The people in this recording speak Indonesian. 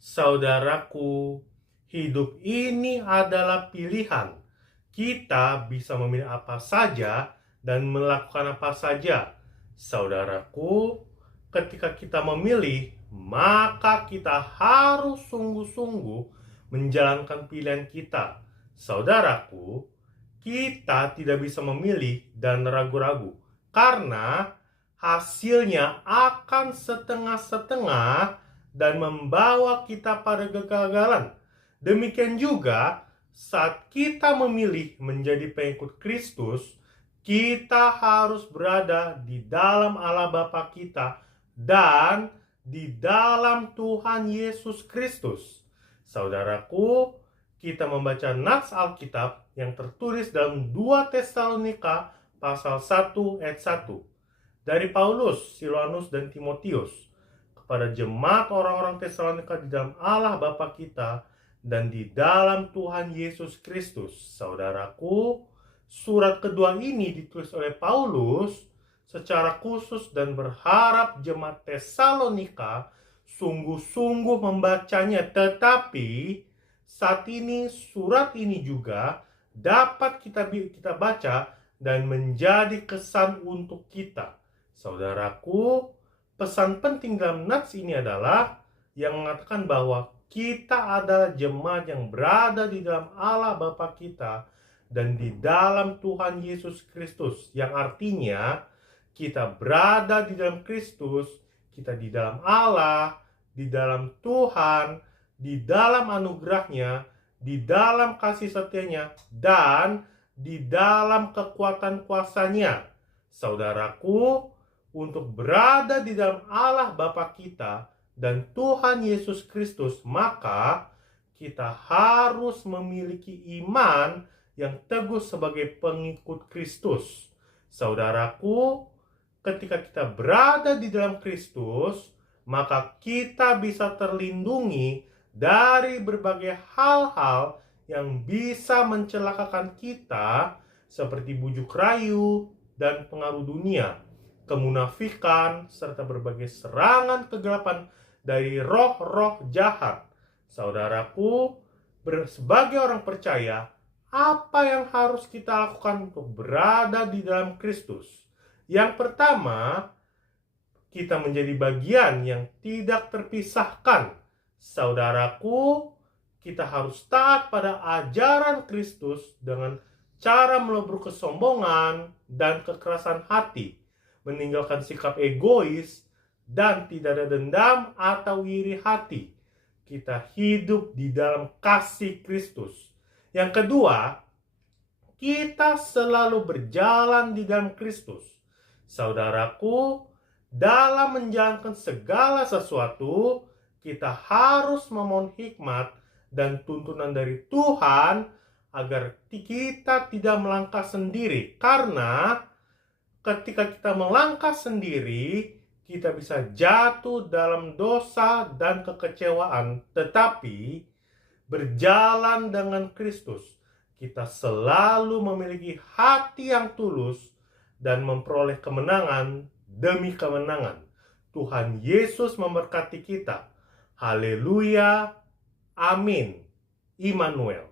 Saudaraku, hidup ini adalah pilihan. Kita bisa memilih apa saja dan melakukan apa saja. Saudaraku, ketika kita memilih, maka kita harus sungguh-sungguh menjalankan pilihan kita. Saudaraku, kita tidak bisa memilih dan ragu-ragu karena hasilnya akan setengah-setengah dan membawa kita pada kegagalan. Demikian juga saat kita memilih menjadi pengikut Kristus, kita harus berada di dalam Allah Bapa kita dan di dalam Tuhan Yesus Kristus. Saudaraku, kita membaca nats Alkitab yang tertulis dalam 2 Tesalonika pasal 1 ayat 1 dari Paulus, Silvanus, dan Timotius pada jemaat orang-orang Tesalonika di dalam Allah Bapa kita dan di dalam Tuhan Yesus Kristus. Saudaraku, surat kedua ini ditulis oleh Paulus secara khusus dan berharap jemaat Tesalonika sungguh-sungguh membacanya. Tetapi saat ini surat ini juga dapat kita baca dan menjadi kesan untuk kita. Saudaraku, pesan penting dalam nats ini adalah yang mengatakan bahwa kita adalah jemaat yang berada di dalam Allah Bapa kita dan di dalam Tuhan Yesus Kristus, yang artinya kita berada di dalam Kristus, kita di dalam Allah, di dalam Tuhan, di dalam anugerahnya, di dalam kasih setianya, dan di dalam kekuatan kuasanya. Saudaraku, untuk berada di dalam Allah Bapa kita dan Tuhan Yesus Kristus, maka kita harus memiliki iman yang teguh sebagai pengikut Kristus. Saudaraku, ketika kita berada di dalam Kristus, maka kita bisa terlindungi dari berbagai hal-hal yang bisa mencelakakan kita, seperti bujuk rayu dan pengaruh dunia, kemunafikan, serta berbagai serangan kegelapan dari roh-roh jahat. Saudaraku, sebagai orang percaya, apa yang harus kita lakukan untuk berada di dalam Kristus? Yang pertama, kita menjadi bagian yang tidak terpisahkan. Saudaraku, kita harus taat pada ajaran Kristus dengan cara melebur kesombongan dan kekerasan hati, meninggalkan sikap egois, dan tidak ada dendam atau iri hati. Kita hidup di dalam kasih Kristus. Yang kedua, kita selalu berjalan di dalam Kristus. Saudaraku, dalam menjalankan segala sesuatu, kita harus memohon hikmat dan tuntunan dari Tuhan agar kita tidak melangkah sendiri, karena ketika kita melangkah sendiri, kita bisa jatuh dalam dosa dan kekecewaan. Tetapi berjalan dengan Kristus, kita selalu memiliki hati yang tulus dan memperoleh kemenangan demi kemenangan. Tuhan Yesus memberkati kita. Haleluya. Amin. Immanuel.